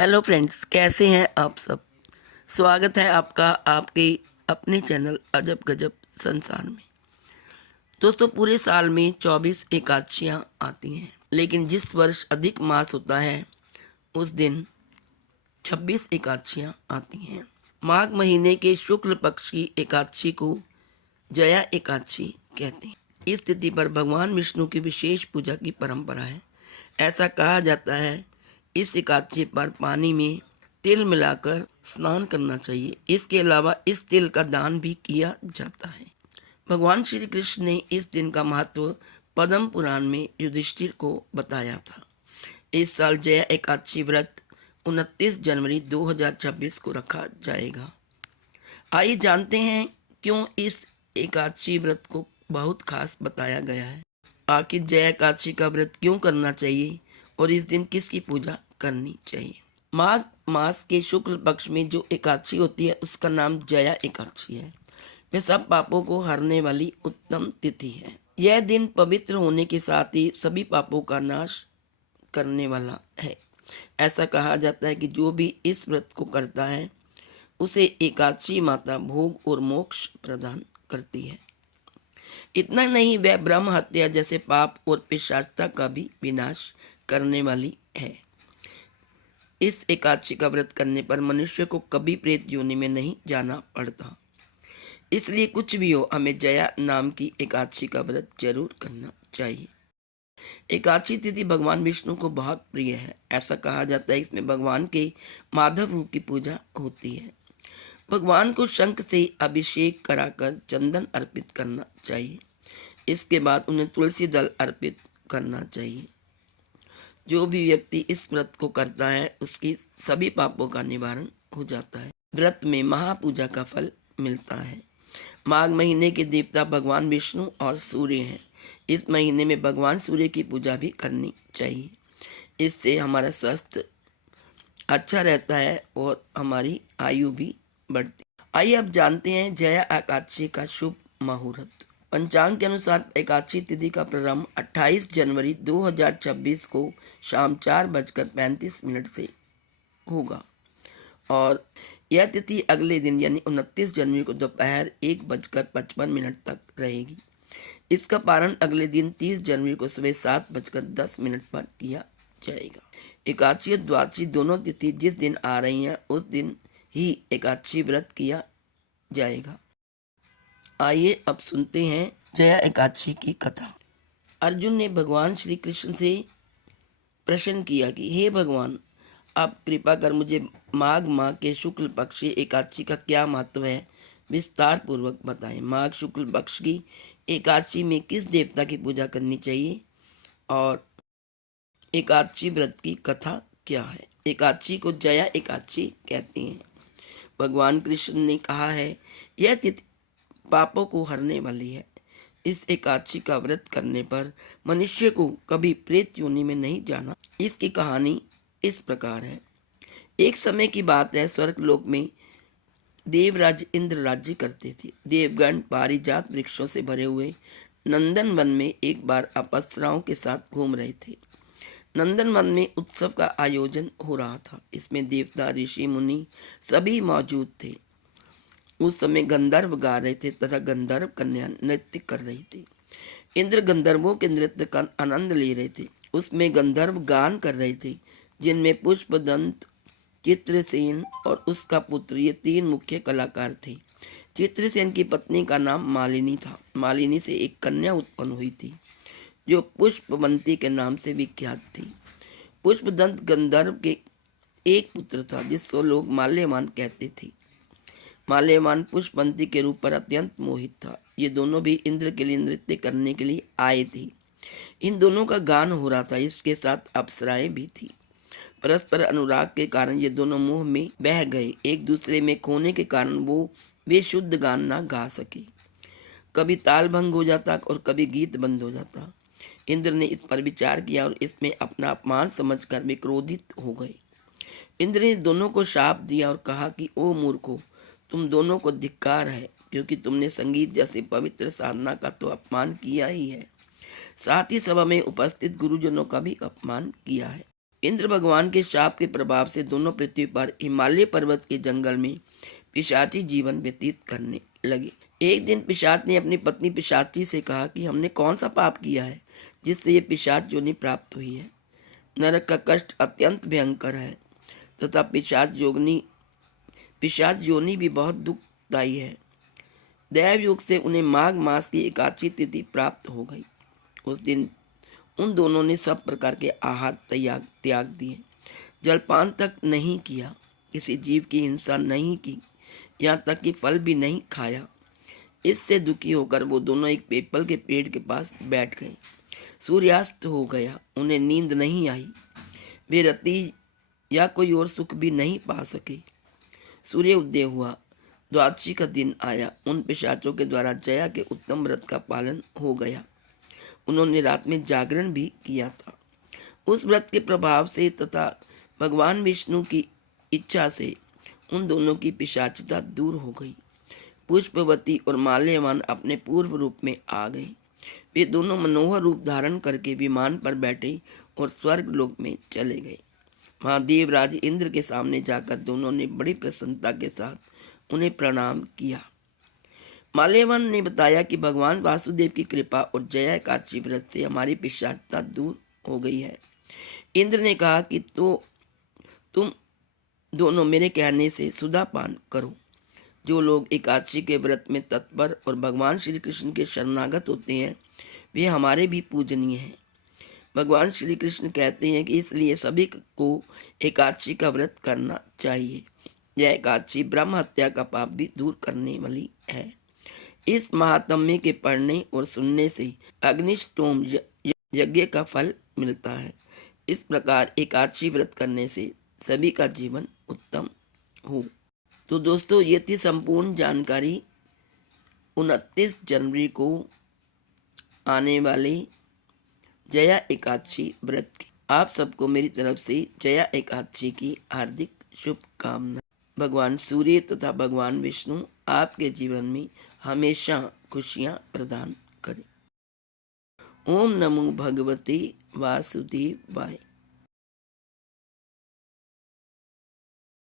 Hello friends, कैसे हैं आप सब। स्वागत है आपका आपके अपने चैनल अजब गजब संसार में। दोस्तों, पूरे साल में 24 एकादशियाँ आती हैं, लेकिन जिस वर्ष अधिक मास होता है उस दिन 26 एकादशियाँ आती हैं। माघ महीने के शुक्ल पक्ष की एकादशी को जया एकादशी कहते हैं। इस तिथि पर भगवान विष्णु की विशेष पूजा की परंपरा है। ऐसा कहा जाता है इस एकादशी पर पानी में तिल मिलाकर स्नान करना चाहिए। इसके अलावा इस तिल का दान भी किया जाता है। भगवान श्री कृष्ण ने इस दिन का महत्व पद्म पुराण में युधिष्ठिर को बताया था। इस साल जया एकादशी व्रत 29 जनवरी 2026 को रखा जाएगा। आइए जानते हैं क्यों इस एकादशी व्रत को बहुत खास बताया गया है। आखिर जया एकादशी का व्रत क्यों करना चाहिए और इस दिन किसकी पूजा करनी चाहिए। माघ मास के शुक्ल पक्ष में जो एकादशी होती है उसका नाम जया एकादशी है। वह सब पापों को हरने वाली उत्तम तिथि है। यह दिन पवित्र होने के साथ ही सभी पापों का नाश करने वाला है। ऐसा कहा जाता है कि जो भी इस व्रत को करता है उसे एकादशी माता भोग और मोक्ष प्रदान करती है। इतना नहीं, वह ब्रह्म हत्या जैसे पाप और पिशाचता का भी विनाश करने वाली है। इस एकादशी का व्रत करने पर मनुष्य को कभी प्रेत योनि में नहीं जाना पड़ता। इसलिए कुछ भी हो, हमें जया नाम की एकादशी का व्रत जरूर करना चाहिए। एकादशी तिथि भगवान विष्णु को बहुत प्रिय है। ऐसा कहा जाता है इसमें भगवान के माधव रूप की पूजा होती है। भगवान को शंख से अभिषेक कराकर चंदन अर्पित करना चाहिए। इसके बाद उन्हें तुलसी दल अर्पित करना चाहिए। जो भी व्यक्ति इस व्रत को करता है उसकी सभी पापों का निवारण हो जाता है। व्रत में महापूजा का फल मिलता है। माघ महीने के देवता भगवान विष्णु और सूर्य हैं। इस महीने में भगवान सूर्य की पूजा भी करनी चाहिए। इससे हमारा स्वास्थ्य अच्छा रहता है और हमारी आयु भी बढ़ती है। आइए अब जानते हैं जया एकादशी का शुभ मुहूर्त। पंचांग के अनुसार एकादशी तिथि का प्रारंभ 28 जनवरी 2026 को शाम 4:35 से होगा और यह तिथि अगले दिन यानी 29 जनवरी को दोपहर 1:55 तक रहेगी। इसका पारण अगले दिन 30 जनवरी को सुबह 7:10 पर किया जाएगा। एकादशी और द्वादशी दोनों तिथि जिस दिन आ रही हैं उस दिन ही एकादशी व्रत किया जाएगा। आइए अब सुनते हैं जया एकादशी की कथा। अर्जुन ने भगवान श्री कृष्ण से प्रश्न किया कि हे भगवान, आप कृपा कर मुझे माघ माह के शुक्ल पक्ष की एकादशी का क्या महत्व है, विस्तार पूर्वक बताएं। माघ शुक्ल पक्ष की एकादशी में किस देवता की पूजा करनी चाहिए और एकादशी व्रत की कथा क्या है। एकादशी को जया एकादशी कहते हैं। भगवान कृष्ण ने कहा है यह तिथि पापों को हरने वाली है। इस एकादशी का व्रत करने पर मनुष्य को कभी प्रेत योनि में नहीं जाना। इसकी कहानी इस प्रकार है। एक समय की बात है, स्वर्गलोक में देवराज इंद्र राज्य करते थे। देवगण पारिजात वृक्षों से भरे हुए नंदन वन में एक बार अप्सराओं के साथ घूम रहे थे। नंदन वन में उत्सव का आयोजन हो रहा था। इसमें देवता ऋषि मुनि सभी मौजूद थे। उस समय गंधर्व गा रहे थे तथा गंधर्व कन्या नृत्य कर रही थी। इंद्र गंधर्वों के नृत्य का आनंद ले रहे थे। उसमें गंधर्व गान कर रहे थे जिनमें पुष्पदंत, चित्रसेन और उसका पुत्र ये 3 मुख्य कलाकार थे। चित्रसेन की पत्नी का नाम मालिनी था। मालिनी से एक कन्या उत्पन्न हुई थी जो पुष्पवंती के नाम से विख्यात थी। पुष्पदंत गंधर्व के एक पुत्र था जिसको लोग माल्यवान कहते थे। माल्यवान पुष्पवंती के रूप पर अत्यंत मोहित था। ये दोनों भी इंद्र के लिए नृत्य करने के लिए आए थे। इन दोनों का गान हो रहा था। इसके साथ अप्सराएं भी थी। परस्पर अनुराग के कारण ये दोनों मोह में बह गए। एक दूसरे में खोने के कारण वे शुद्ध गान ना गा सके। कभी ताल भंग हो जाता और कभी गीत बंद हो जाता। इंद्र ने इस पर विचार किया और इसमें अपना अपमान समझकर वे क्रोधित हो गए। इंद्र ने दोनों को शाप दिया और कहा कि ओ मूर्खों, तुम दोनों को धिक्कार है, क्योंकि तुमने संगीत जैसी पवित्र साधना का तो अपमान किया ही है, साथ ही सभा में उपस्थित गुरुजनों का भी अपमान किया है। इंद्र भगवान के शाप के प्रभाव से दोनों पृथ्वी पर हिमालय पर्वत के जंगल में पिशाची जीवन व्यतीत करने लगे। एक दिन पिशाच ने अपनी पत्नी पिशाची से कहा कि हमने कौन सा पाप किया है जिससे ये पिशाच योनि प्राप्त हुई है। नरक का कष्ट अत्यंत भयंकर है तथा पिशाच योनि भी बहुत दुखदायी है। दैव योग से उन्हें माघ मास की एकादशी तिथि प्राप्त हो गई। उस दिन उन दोनों ने सब प्रकार के आहार त्याग दिए, जलपान तक नहीं किया, किसी जीव की हिंसा नहीं की, यहाँ तक कि फल भी नहीं खाया। इससे दुखी होकर वो दोनों एक पीपल के पेड़ के पास बैठ गए। सूर्यास्त हो गया, उन्हें नींद नहीं आई, वे रति या कोई और सुख भी नहीं पा सके। सूर्य उदय हुआ, द्वादशी का दिन आया। उन पिशाचों के द्वारा जया के उत्तम व्रत का पालन हो गया। उन्होंने रात में जागरण भी किया था। उस व्रत के प्रभाव से तथा भगवान विष्णु की इच्छा से उन दोनों की पिशाचता दूर हो गई। पुष्पवती और माल्यवान अपने पूर्व रूप में आ गए। वे दोनों मनोहर रूप धारण करके विमान पर बैठे और स्वर्ग लोक में चले गए। वहाँ देवराज इंद्र के सामने जाकर दोनों ने बड़ी प्रसन्नता के साथ उन्हें प्रणाम किया। माल्यवान ने बताया कि भगवान वासुदेव की कृपा और जया एकादशी व्रत से हमारी पिशाचता दूर हो गई है। इंद्र ने कहा कि तो तुम दोनों मेरे कहने से सुधा पान करो। जो लोग एकादशी के व्रत में तत्पर और भगवान श्री कृष्ण के शरणागत होते हैं वे हमारे भी पूजनीय हैं। भगवान श्री कृष्ण कहते हैं कि इसलिए सभी को एकादशी का व्रत करना चाहिए। यह एकादशी ब्रह्म हत्या का पाप भी दूर करने वाली है। इस महात्म्य के पढ़ने और सुनने से अग्निष्टोम यज्ञ का फल मिलता है। इस प्रकार एकादशी व्रत करने से सभी का जीवन उत्तम हो। तो दोस्तों, ये थी संपूर्ण जानकारी 29 जनवरी को आने वाले जया एकादशी व्रत की। आप सबको मेरी तरफ से जया एकादशी की हार्दिक शुभकामना। भगवान सूर्य तथा भगवान विष्णु आपके जीवन में हमेशा खुशियां प्रदान करें। ओम नमो भगवते वासुदेवाय।